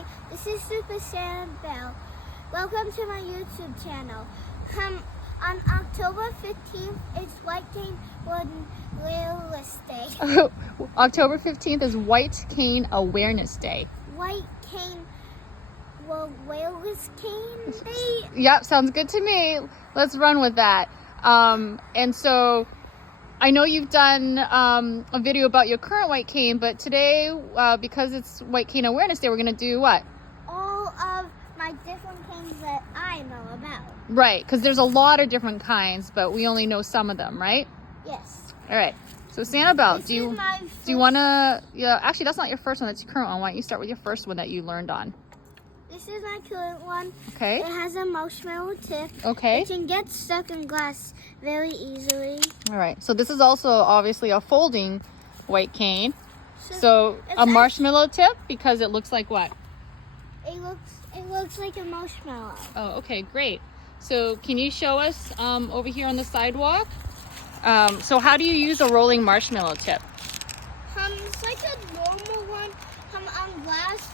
Hi, this is Super Sanibel. Welcome to my YouTube channel. On October 15th, it's White Cane Awareness Day. October 15th is White Cane Awareness Day. White Cane Awareness Day? Yep, sounds good to me. Let's run with that. And so I know you've done a video about your current white cane, but today, because it's White Cane Awareness Day, we're going to do what? All of my different canes that I know about. Right, because there's a lot of different kinds, but we only know some of them, right? Yes. All right. So Sanibel, do you want to? Yeah, actually, that's not your first one. That's your current one. Why don't you start with your first one that you learned on? This is my current one. Okay. It has a marshmallow tip. Okay. It can get stuck in glass very easily. All right. So this is also obviously a folding white cane. So a marshmallow tip because it looks like what? It looks like a marshmallow. Oh, okay, great. So can you show us over here on the sidewalk? So how do you use a rolling marshmallow tip? It's like a normal one. On glass,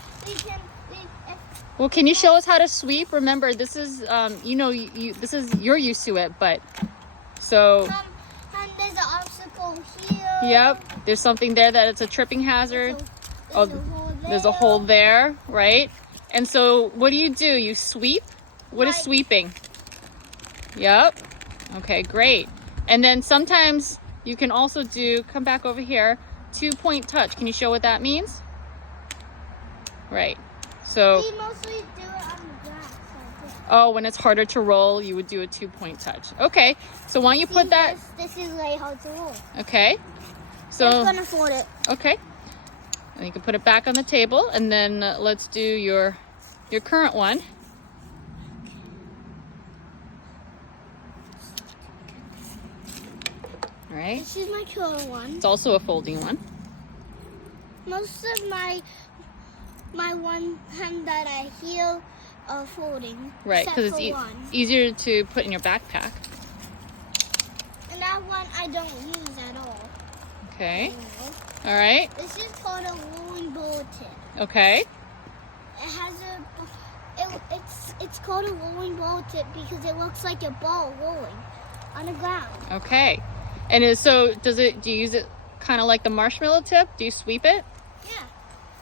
Well, can you show us how to sweep? Remember, this is you're used to it, but so. There's an obstacle here. Yep, there's something there that it's a tripping hazard. There's a hole there, right? And so what do? You sweep? What is sweeping? Yep. Okay, great. And then sometimes you can also come back over here, 2-point touch. Can you show what that means? Right. So. We mostly do it on the grass. Oh, when it's harder to roll, you would do a 2-point touch. Okay. So why don't you put that? This is really hard to roll. Okay. So. I'm gonna fold it. Okay. And you can put it back on the table, and then let's do your current one. All right. This is my current one. It's also a folding one. Most of my one that I hear are folding. Right, because it's easier to put in your backpack. And that one I don't use at all. Okay. All right. This is called a rolling ball tip. Okay. It has it's called a rolling ball tip because it looks like a ball rolling on the ground. Okay. And do you use it kind of like the marshmallow tip? Do you sweep it? Yeah.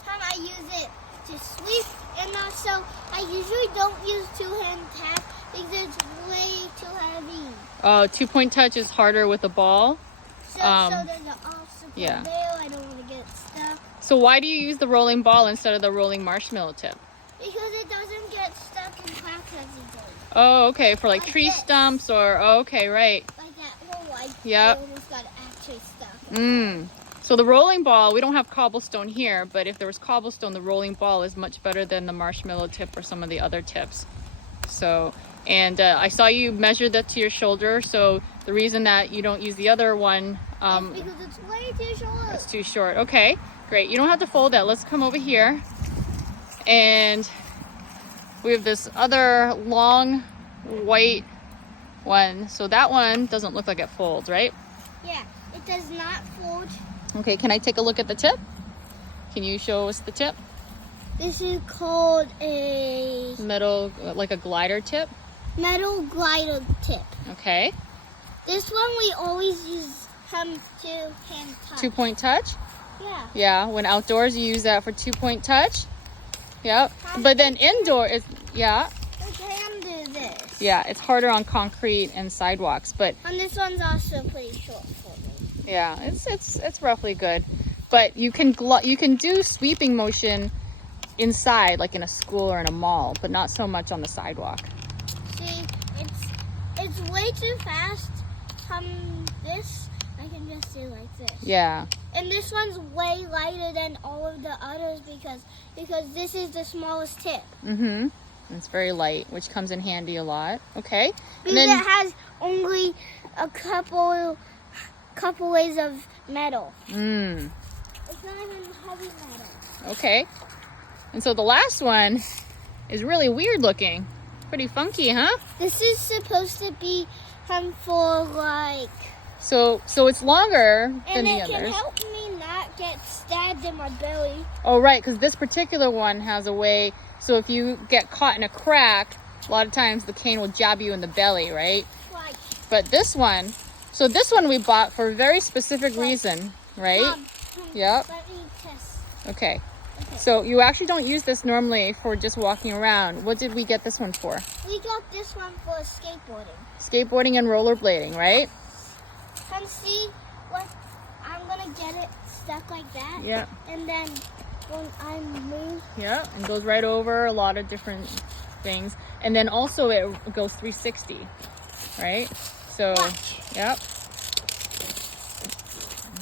I use it to sweep, and also I usually don't use two-hand tap because it's way too heavy. Oh, 2-point touch is harder with the ball. So there's an obstacle yeah. there. I don't want to get stuck. So why do you use the rolling ball instead of the rolling marshmallow tip? Because it doesn't get stuck in cracks as it does. Oh, okay, for like tree stumps or okay, right. Like that hole, yep. I almost got actually stuck. So the rolling ball, we don't have cobblestone here, but if there was cobblestone, the rolling ball is much better than the marshmallow tip or some of the other tips. So, and I saw you measure that to your shoulder. So the reason that you don't use the other one, because it's way too short. It's too short. Okay, great. You don't have to fold that. Let's come over here. And we have this other long white one. So that one doesn't look like it folds, right? Yeah, it does not fold. Okay, can I take a look at the tip? Can you show us the tip? This is called a metal, like a glider tip? Metal glider tip. Okay. This one we always use two-hand touch. 2-point touch? Yeah. Yeah, when outdoors you use that for 2-point touch. Yep. But then indoor is, yeah. We can do this. Yeah, it's harder on concrete and sidewalks, but. And this one's also pretty short for me. Yeah, it's roughly good, but you can do sweeping motion inside, like in a school or in a mall, but not so much on the sidewalk. See, it's way too fast. This I can just do like this. Yeah. And this one's way lighter than all of the others because this is the smallest tip. It's very light, which comes in handy a lot. Okay. Because it has only a couple ways of metal. It's not even heavy metal. Okay. And so the last one is really weird looking. Pretty funky, huh? This is supposed to be for like... So it's longer than the others. And it can help me not get stabbed in my belly. Oh, right, because this particular one has a way, so if you get caught in a crack, a lot of times the cane will jab you in the belly, right? Right. But this one, so this one we bought for a very specific reason, right? Mom, Yep. let me test. Okay. So you actually don't use this normally for just walking around. What did we get this one for? We got this one for skateboarding. Skateboarding and rollerblading, right? Come see what I'm gonna get it stuck like that. Yeah. And then when I move, Yeah, and goes right over a lot of different things. And then also it goes 360, right? So, watch. yep.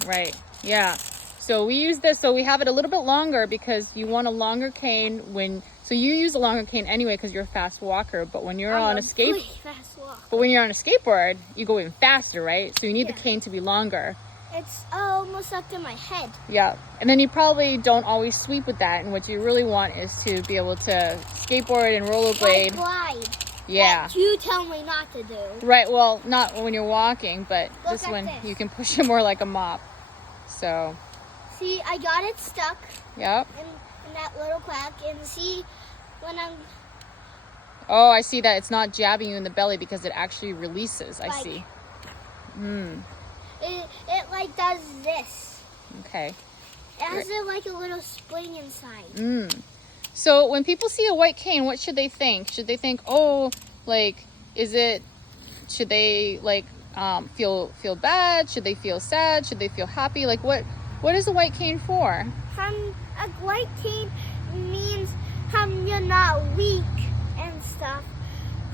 Right, yeah. So we use this, so we have it a little bit longer because you want a longer cane so you use a longer cane anyway because you're a fast walker, but when you're on a really fast walk. but when you're on a skateboard, you go even faster, right? So you need the cane to be longer. It's almost up to my head. Yeah, and then you probably don't always sweep with that, and what you really want is to be able to skateboard and rollerblade. Glide. Yeah. That you tell me not to do. Right, well, not when you're walking, but Look this at one, this. you can push it more like a mop. So, See, I got it stuck yep. in that little crack, and see when I'm Oh, I see that it's not jabbing you in the belly because it actually releases. I Like- see. it like does this. Okay. It has like a little spring inside. So when people see a white cane, what should they think? Should they think, oh, like, should they like feel bad? Should they feel sad? Should they feel happy? Like, what is a white cane for? A white cane means you're not weak and stuff.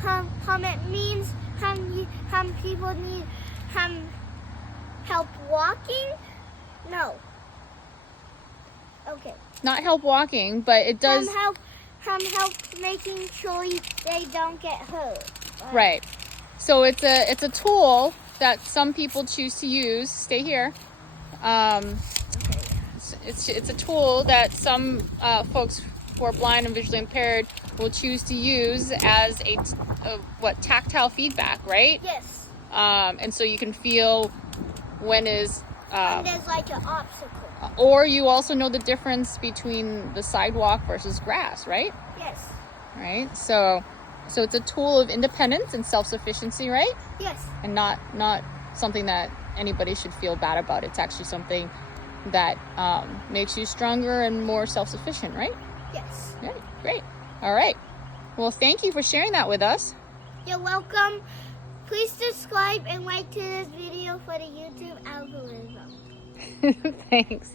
It means people need help walking. No. Okay. Not help walking, but it does. Help making sure they don't get hurt. Right. So it's a tool that some people choose to use. Stay here. It's a tool that some folks who are blind and visually impaired will choose to use as a tactile feedback, right? Yes. And so you can feel when is. And there's like an obstacle. Or you also know the difference between the sidewalk versus grass, right? Yes. Right. So it's a tool of independence and self-sufficiency, right? Yes. And not something that anybody should feel bad about. It's actually something that makes you stronger and more self-sufficient, right? Yes. Right. Great. All right. Well, thank you for sharing that with us. You're welcome. Please subscribe and like to this video for the YouTube algorithm. Thanks.